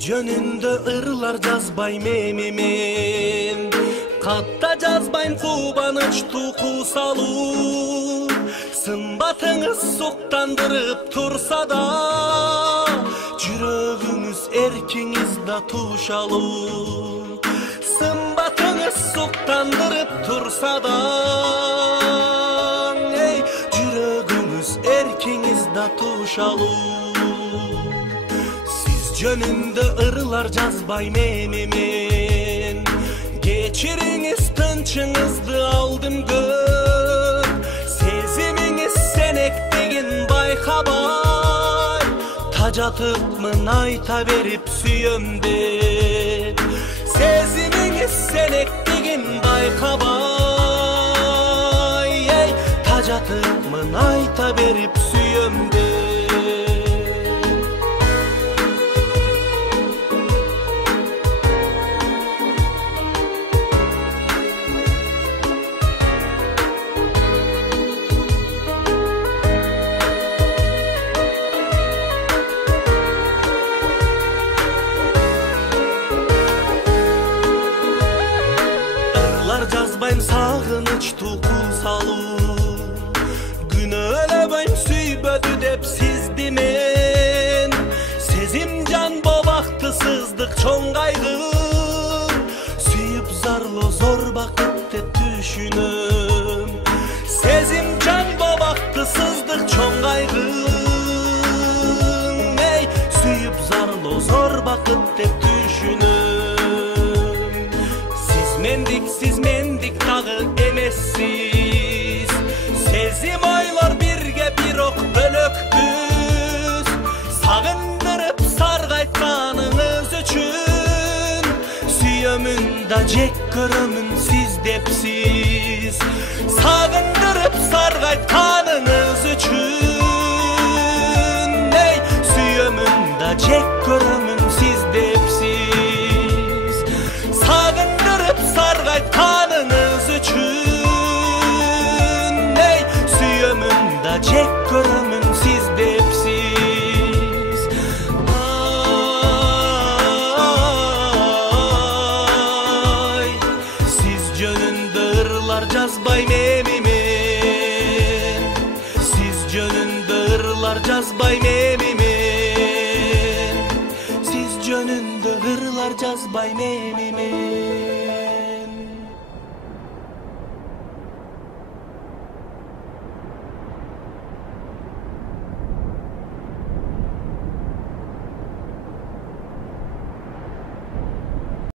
Жөнүндө ырlar жазбайм эми мен, катта жазбайм кубаныч туку салуу. Сымбатыңыз суктандырып турса да, жүрөгүңүз эркиңиз да тушалуу. Сымбатыңыз суктандырып турса да, жүрөгүңүз эркиңиз да тушалуу. Жөнүндө ырлар жазбайм эми мен, кечириңиз тынчыңызды алдым көп. Сезимиңиз сенектигин байкабай, тажатыпмын айта берип сүйөм деп. Сезимиңиз сенектигин байкабай, тажатыпмын айта берип сүйөм деп. Жазбайм сагыныч туку салуу, күнөөлөбөйм сүйбөдү деп сизди мен. Сезим жан бабакты сыздык чоң кайгы, сүйүп зарлоо зор бакыт деп түшүнөм. Сезим жан бабакты сыздык чоң кайгы, сүйүп зарлоо зор бакыт деп түшүнөм. Сиз мендик дагы эмессиз, сезим ойлор бирге бирок бөлөкпүз. Сагындырып саргайтканыңыз үчүн, сүйөмүн да жек көрөмүн сиз депсиз. Сагындырып саргайтканыңыз үчүн, сүйөмүн да жек көрөмүн сиз депсиз. Сагындырып саргайтканыңыз үчүн, сүйөмүн да жек көрөмүн сиз депсиз. Сиз жөнүндө ырлар жазбайм эми мен, сиз жөнүндө ырлар жазбайм эми мен, сиз жөнүндө ырлар жазбайм эми мен.